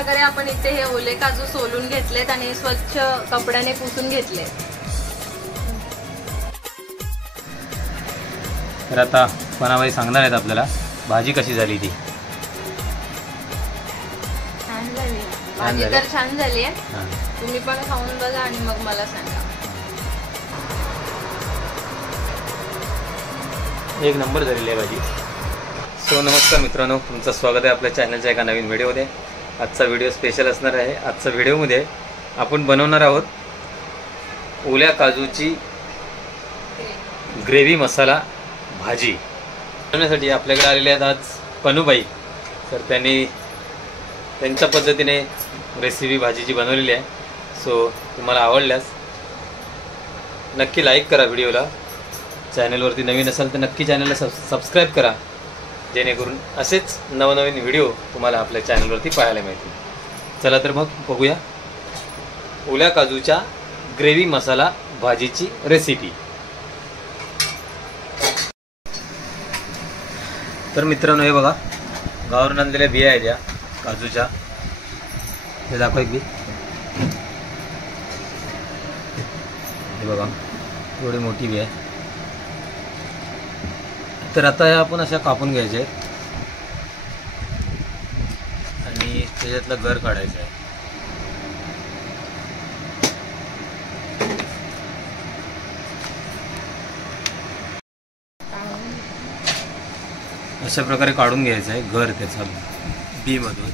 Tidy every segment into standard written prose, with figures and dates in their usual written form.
प्रकारे आपण इथे हे ओले काजू सोलून घेतलेत आणि स्वच्छ कपड्याने पुसून घेतले। तर आता पनाबाई सांगणार आहेत आपल्याला भाजी कशी झाली ती। छान झाली भाजी, तर छान झाली आहे। तुम्ही पण खाऊन बघा आणि मग मला सांगा। एक नंबर झालेली आहे भाजी। सो नमस्कार मित्रांनो, तुमचं स्वागत आहे आपल्या चॅनलच्या एका नवीन व्हिडिओमध्ये। आजचा व्हिडिओ स्पेशल असणार आहे। आजच्या व्हिडिओमध्ये आपण बनवणार आहोत ओल्या काजूची ग्रेव्ही मसाला भाजी। बनवण्यासाठी आपल्याकडे आलेले आहेत आज पनूबाई। तर त्यांनी त्यांच्या पद्धतीने रेसिपी भाजीची बनवलेली आहे। सो तुम्हाला आवडल्यास नक्की लाईक करा व्हिडिओला। चॅनलवरती नवीन असाल तर नक्की चॅनलला सबस्क्राईब करा, जेणेकरून असेच नवनवीन व्हिडिओ तुम्हाला आपल्या चॅनलवरती पाहायला मिळतील। चला तर मग बघूया ओल्या काजूच्या ग्रेव्ही मसाला भाजीची रेसिपी। तर मित्रांनो, हे बघा गावावरून आणलेल्या बिया आहेत या काजूच्या। हे दाखव एक बी, हे बघा एवढी मोठी बी आहे। तर आता या आपण अशा कापून घ्यायच्या आहेत आणि त्याच्यातलं गर काढायचं आहे। अशा प्रकारे काढून घ्यायचं आहे गर त्याचा बी मधून।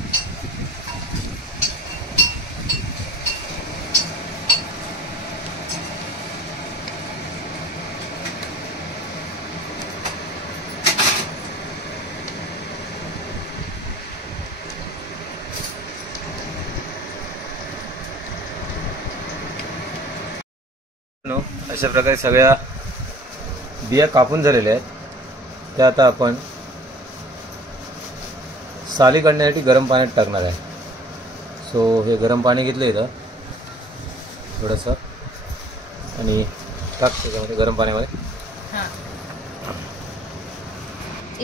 अशा प्रकारे सगळ्या बिया कापून झालेल्या आहेत। त्या आता आपण साली काढण्यासाठी गरम पाण्यात टाकणार आहे। सो हे गरम पाणी घेतलं इथं थोडंसं आणि टाक त्याच्यामध्ये गरम पाण्यामध्ये।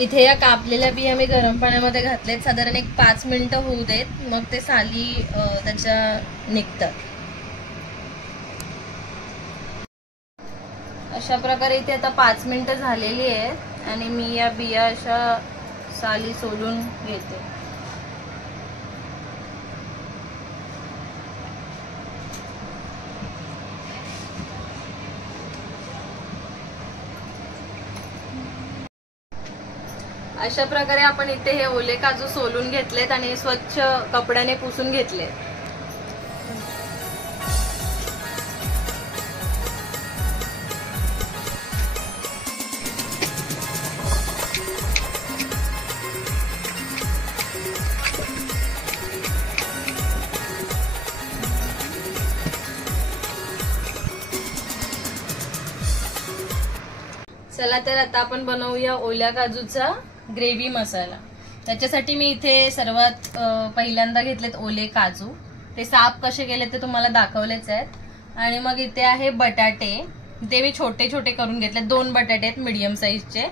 इथे या कापलेल्या बिया मी गरम पाण्यामध्ये घातलेत। साधारण एक 5 मिनिटं होऊ देत, मग ते साली त्याच्या निघतात। अशा प्रकारे इथे आता 5 मिनिटं झालेली आहेत आणि मी या बिया अशा साली सोलून घेते। अशा प्रकारे आपण इथे हे ओले काजू सोलून घेतलेत आणि स्वच्छ कपड्याने पुसून घेतले। चला तर आता आपण बनवूया ओल्या काजूचा ग्रेव्ही मसाला। त्याच्यासाठी मी इथे सर्वात पहिल्यांदा घेतलेत ओले काजू। ते साफ कसे केले ते तुम्हाला दाखवलेच आहेत। आणि मग इथे आहे बटाटे, ते मी छोटे छोटे करून घेतले। 2 बटाटे आहेत मीडियम साईजचे।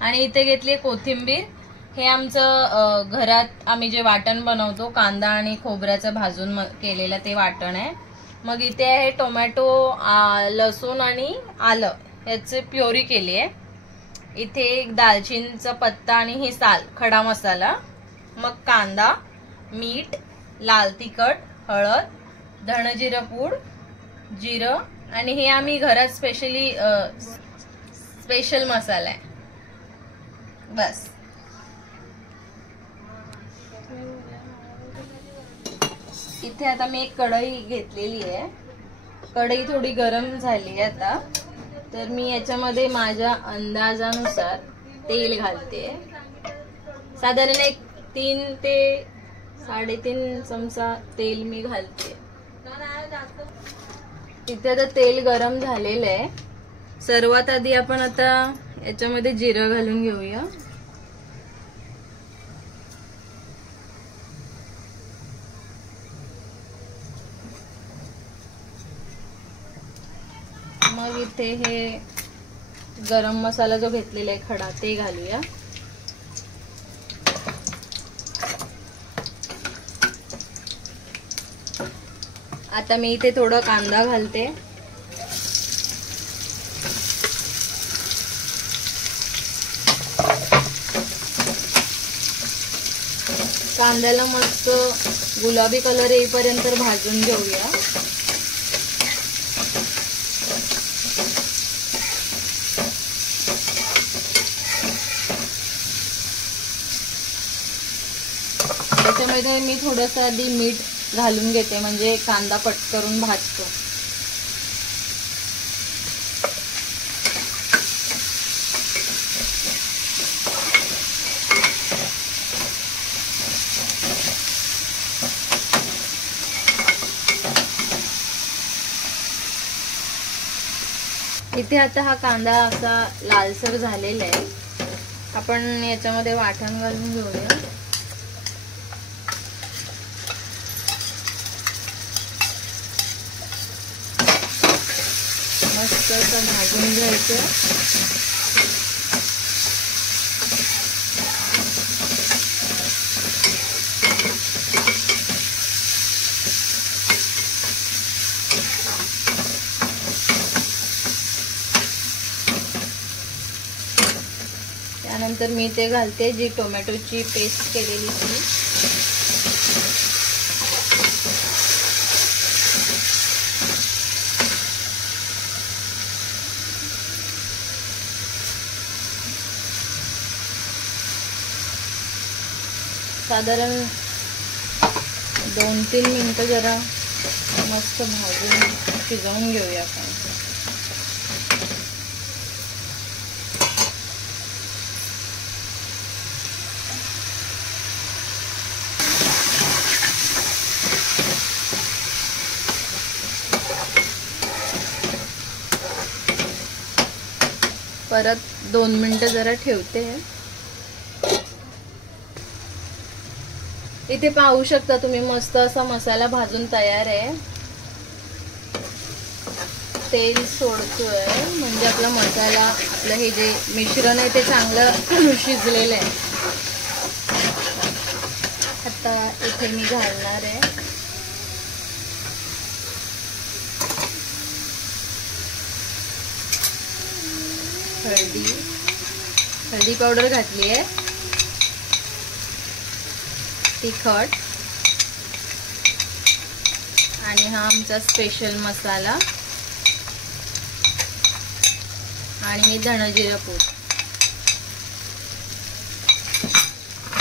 आणि इथे घेतली कोथिंबीर। हे आमचं घरात आम्ही जे वाटण बनवतो, कांदा आणि खोबऱ्याचं भाजून केलेलं ते वाटण आहे। मग इथे आहे टोमॅटो, लसूण आणि आलं याची प्युरी केली आहे। इथे एक दालचिनीचा पत्ता आणि ही साल, खडा मसाला, मग कांदा, मीठ, लाल तिखट, हळद, धणजिरा पूड, जिरं आणि हे आम्ही घरात स्पेशल मसाला आहे बस। इथे आता मी एक कढई घेतलेली आहे। कढई थोडी गरम झाली आहे आता, तर मी याच्यामध्ये माझ्या अंदाजानुसार तेल घालते। साधारण एक 3 ते 3.5 चमचा तेल मी घालते। इथे आता तेल गरम झालेलं आहे। सर्वात आधी आपण आता याच्यामध्ये जिरं घालून घेऊया। मग इथे हे गरम मसाला जो घेतलेला आहे खडा ते घालूया। आता मी इथे थोडं कांदा घालते. कांद्याला मस्त गुलाबी कलर येईपर्यंत भाजून घेऊया. त्याच्यामध्ये मी थोडंसं आधी मीठ घालून घेते, म्हणजे कांदा पटकरून भाजतो. इथे आता हा कांदा असा लालसर झालेला आहे. आपण याच्यामध्ये वाटण घालून घेऊया. मस्त असं भाजून घ्यायचं. त्यानंतर मी ते घालते जी टोमॅटोची पेस्ट केलेली ती. साधारण 2-3 मिनिटं जरा मस्त भाजून शिजवून घेऊया आपण. परत 2 मिनिटं जरा ठेवते. इथे पाहू शकता तुम्ही मस्त असा मसाला भाजून तयार आहे. तेल सोडतोय म्हणजे आपला मसाला, आपलं हे जे मिश्रण आहे ते चांगलं शिजलेलं आहे. आता इथे मी घालणार आहे हळदी पावडर घातली आहे, तिखट, आणि हा आमचा स्पेशल मसाला, आणि हे धणजिरा पूड,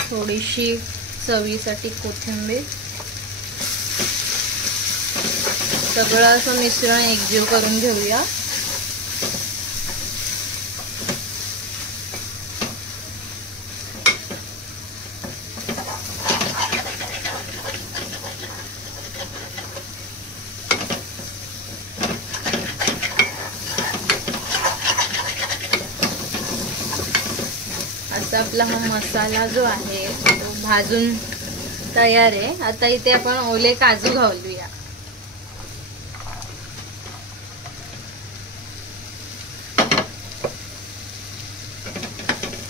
थोडीशी चवीसाठी कोथिंबीर. सगळं असं मिश्रण एकजीव करून घेऊया. आता आपला हा मसाला जो आहे तो भाजून तयार आहे. आता इथे आपण ओले काजू घालूया.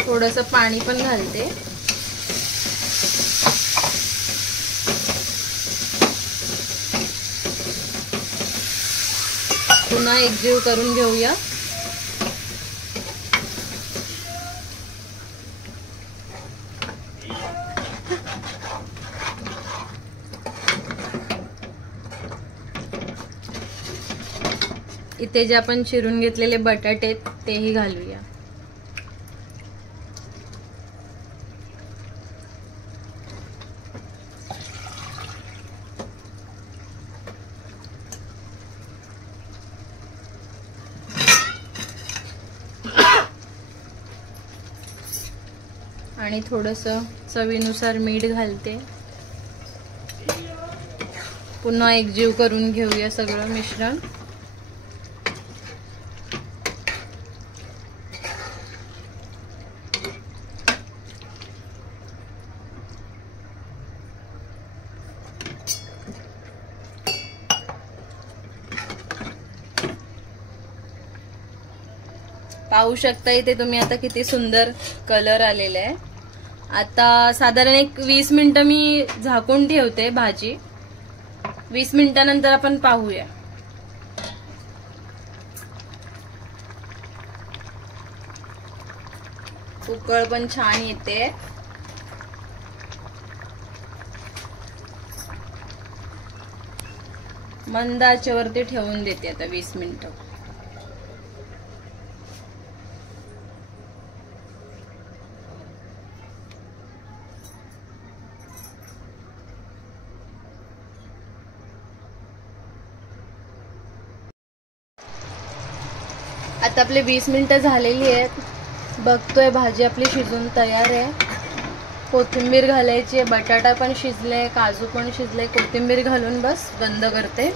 थोडंसं पाणी पण घालते. पुन्हा एकजीव करून घेऊया. इथे जे आपण चिरून घेतलेले बटाटे तेही घालूया. आणि थोडंसं चवीनुसार मीठ घालते. पुन्हा एकजीव करून घेऊया सगळं मिश्रण. पाहू शकता इथे तुम्ही आता किती सुंदर कलर आलेला आहे. आता साधारण एक 20 मिनिटं मी झाकून ठेवते भाजी. 20 मिनिटानंतर आपण पाहूया. उकळ पण छान येते. मंद आचेवरती ठेवून देते आता 20 मिनिटं. आता आपले 20 मिनिटं झालेली आहेत. बघतोय भाजी आपली शिजून तयार आहे. कोथिंबीर घालायची, बटाटा पण शिजले, काजू पण शिजले. कोथिंबीर घालून बस बंद करते.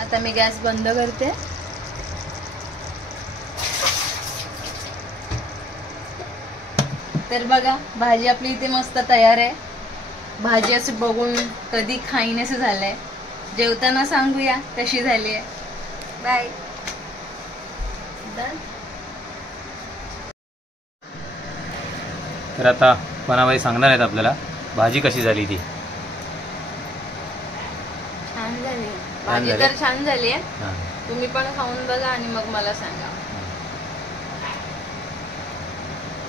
आता मी गॅस बंद करते. तर बघा भाजी आपली इथे मस्त तयार आहे. भाजी अशी बघून कधी खाईनसे झालंय. जेवताना सांगूया कशी झाली आहे. बाय. तर आता पनाबाई सांगणार आहेत आपल्याला भाजी कशी झाली ती. छान झाली भाजी तर छान झाली आहे. तुम्ही पण खाऊन बघा आणि मग मला सांगा.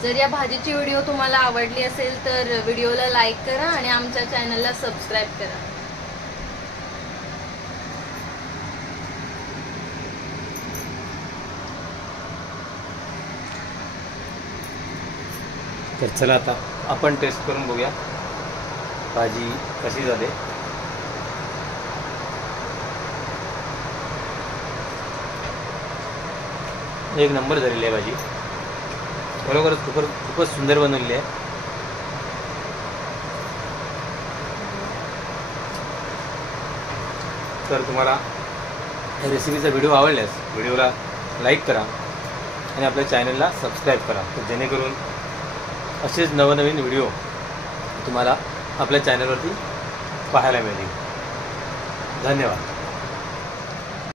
जर या भाजीची व्हिडिओ तुम्हाला आवडली असेल तर व्हिडिओला लाईक करा आणि आमच्या चॅनलला सबस्क्राईब करा. तर चला आता आपण टेस्ट करून बघूया भाजी कशी झाली. एक नंबर झालेली आहे भाजी. खरोखरच खूपच सुंदर बनवलेली आहे. तर तुम्हाला रेसिपीचा व्हिडिओ आवडल्यास व्हिडिओला लाईक करा आणि आपल्या चॅनलला सबस्क्राईब करा, तर जेणेकरून असेच नवनवीन व्हिडिओ तुम्हाला आपल्या चॅनलवरती पाहायला मिळतील. धन्यवाद.